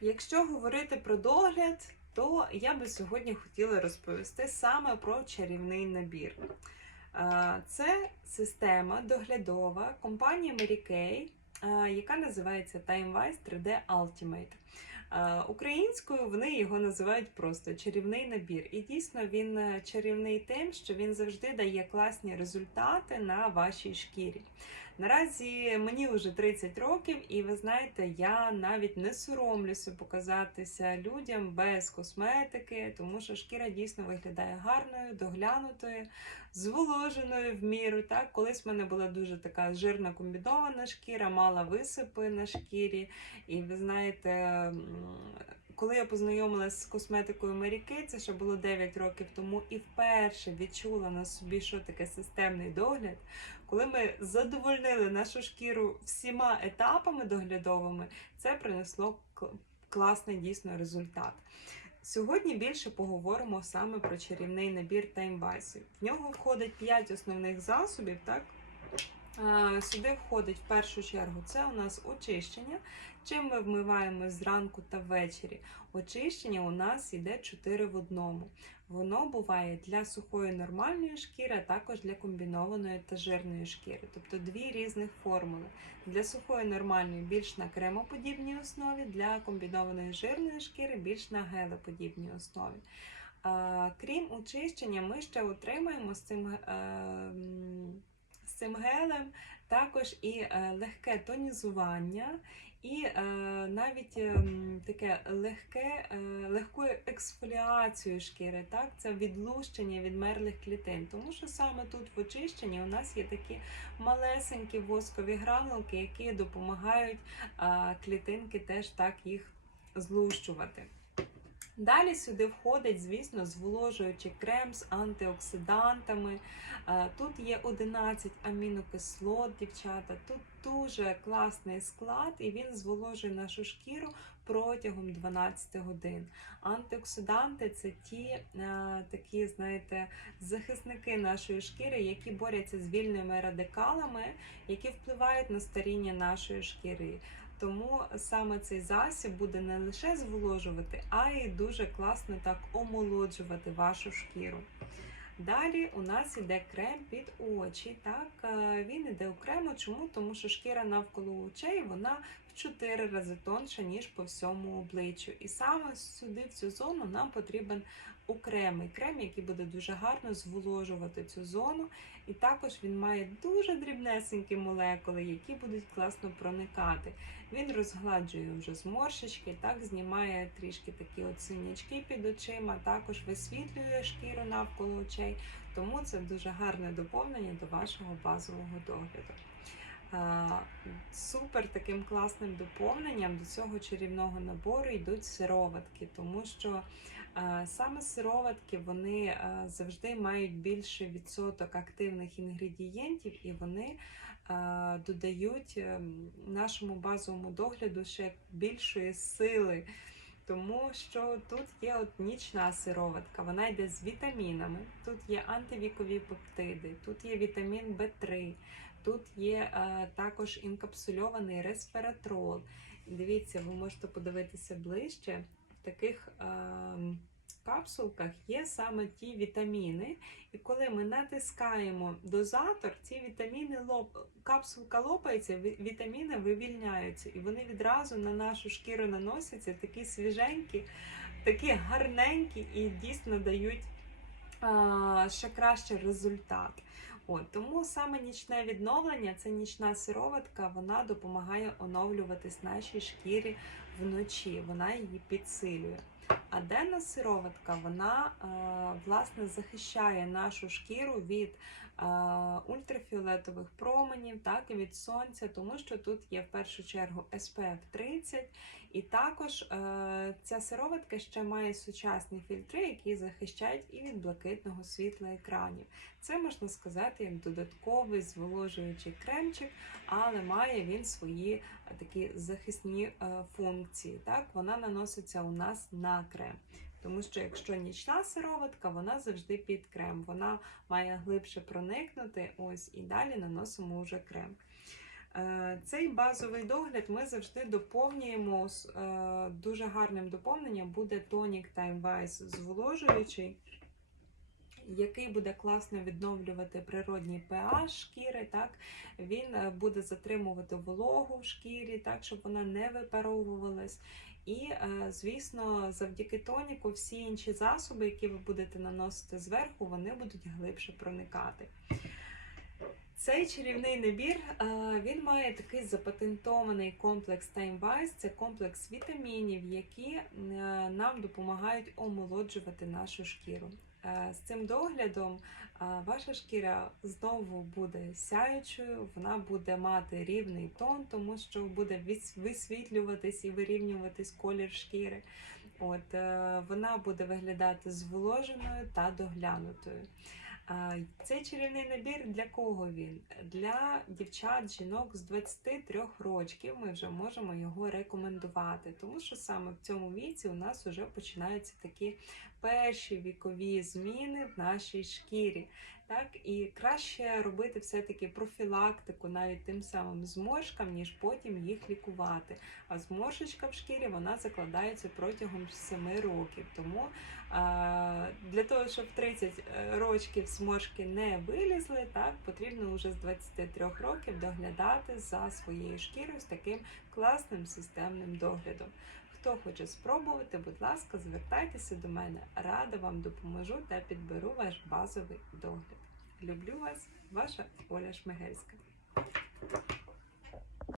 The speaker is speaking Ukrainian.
Якщо говорити про догляд, то я би сьогодні хотіла розповісти саме про чарівний набір. Е, Це система доглядова компанії Mary Kay, е, яка називається TimeWise 3D Ultimate. Українською вони його називають просто чарівний набір. І дійсно він е, чарівний тим, що він завжди дає класні результати на вашій шкірі. Наразі мені вже 30 років, і ви знаєте, я навіть не соромлюся показатися людям без косметики, тому що шкіра дійсно виглядає гарною, доглянутою, зволоженою в міру. Так, колись в мене була дуже така жирна комбінована шкіра, мала висипи на шкірі. І ви знаєте, коли я познайомилася з косметикою Mary Kay, це ще було 9 років тому, і вперше відчула на собі, що таке системний догляд. Коли ми задовольнили нашу шкіру всіма етапами доглядовими, це принесло класний дійсно результат. Сьогодні більше поговоримо саме про чарівний набір таймвайсів. В нього входить 5 основних засобів, так? Е, Сюди входить в першу чергу це у нас очищення. Чим ми вмиваємо зранку та ввечері. Очищення у нас йде 4 в одному. Воно буває для сухої нормальної шкіри, а також для комбінованої та жирної шкіри. Тобто дві різних формули. Для сухої нормальної більш на кремоподібній основі, для комбінованої жирної шкіри більш на гелеподібній основі. Крім очищення, ми ще отримаємо з цим, е, цим гелем також і е, легке тонізування, і е, навіть ем, таке легке, е, легку ексфоліацію шкіри, так? це відлущення відмерлих клітин. Тому що саме тут в очищенні у нас є такі малесенькі воскові гранулки, які допомагають клітинки теж так їх злущувати. Далі сюди входить, звісно, зволожуючий крем з антиоксидантами. Е, Тут є 11 амінокислот, дівчата. Тут дуже класний склад, і він зволожує нашу шкіру протягом 12 годин. Антиоксиданти це ті е, такі, знаєте, захисники нашої шкіри, які борються з вільними радикалами, які впливають на старіння нашої шкіри. Тому саме цей засіб буде не лише зволожувати, а й дуже класно так омолоджувати вашу шкіру. Далі у нас іде крем під очі. Так, Е, він йде окремо. Чому? Тому що шкіра навколо очей вона 4 рази тонша, ніж по всьому обличчю. І саме сюди, в цю зону, нам потрібен окремий крем, який буде дуже гарно зволожувати цю зону. І також він має дуже дрібнесенькі молекули, які будуть класно проникати. Він розгладжує вже зморшечки, так знімає трішки такі от синячки під очима, також висвітлює шкіру навколо очей. Тому це дуже гарне доповнення до вашого базового догляду. Супер таким класним доповненням до цього чарівного набору йдуть сироватки, тому що саме сироватки вони завжди мають більший відсоток активних інгредієнтів, і вони додають ем, нашому базовому догляду ще більшої сили. Тому що тут є от нічна сироватка, вона йде з вітамінами, тут є антивікові пептиди, тут є вітамін В3, тут є е, також інкапсульований ресвератрол. Дивіться, ви можете подивитися ближче. Таких е, капсулках є саме ті вітаміни, і коли ми натискаємо дозатор, ці вітаміни лоп... капсулка лопається, вітаміни вивільняються, і вони відразу на нашу шкіру наносяться такі свіженькі, такі гарненькі і дійсно дають а, ще кращий результат. От, тому саме нічне відновлення, це нічна сироватка, вона допомагає оновлюватись нашій шкірі вночі, вона її підсилює. А денна сироватка, вона е, власне захищає нашу шкіру від ультрафіолетових променів, так і від сонця, тому що тут є в першу чергу SPF 30, і також е, ця сироватка ще має сучасні фільтри, які захищають і від блакитного світла екранів. Це можна сказати як додатковий зволожуючий кремчик, але має він свої е, такі захисні е, функції. Так, вона наноситься у нас на крем. Тому що якщо нічна сироватка, вона завжди під крем. Вона має глибше проникнути. Ось і далі наносимо вже крем. Е, Цей базовий догляд ми завжди доповнюємо е, дуже гарним доповненням буде тонік Time Vice зволожуючий, який буде класно відновлювати природній pH шкіри. Так? Він е, буде затримувати вологу в шкірі, так, щоб вона не випаровувалась. І, е, звісно, завдяки тоніку всі інші засоби, які ви будете наносити зверху, вони будуть глибше проникати. Цей чарівний набір е, він має такий запатентований комплекс TimeWise. Це комплекс вітамінів, які нам допомагають омолоджувати нашу шкіру. Е, З цим доглядом е, ваша шкіра знову буде сяючою, вона буде мати рівний тон, тому що буде висвітлюватись і вирівнюватись колір шкіри. От е, вона буде виглядати зволоженою та доглянутою. Цей чарівний набір для кого він? Для дівчат, жінок з 23 років ми вже можемо його рекомендувати, тому що саме в цьому віці у нас вже починаються такі перші вікові зміни в нашій шкірі. Так, і краще робити все-таки профілактику навіть тим самим зморшкам, ніж потім їх лікувати. А зморшечка в шкірі вона закладається протягом 7 років. Тому для того, щоб в 30 років зморшки не вилізли, так потрібно вже з 23 років доглядати за своєю шкірою з таким класним системним доглядом. Хто хоче спробувати, будь ласка, звертайтеся до мене. Рада вам допоможу та підберу ваш базовий догляд. Люблю вас, ваша Оля Шмигельська.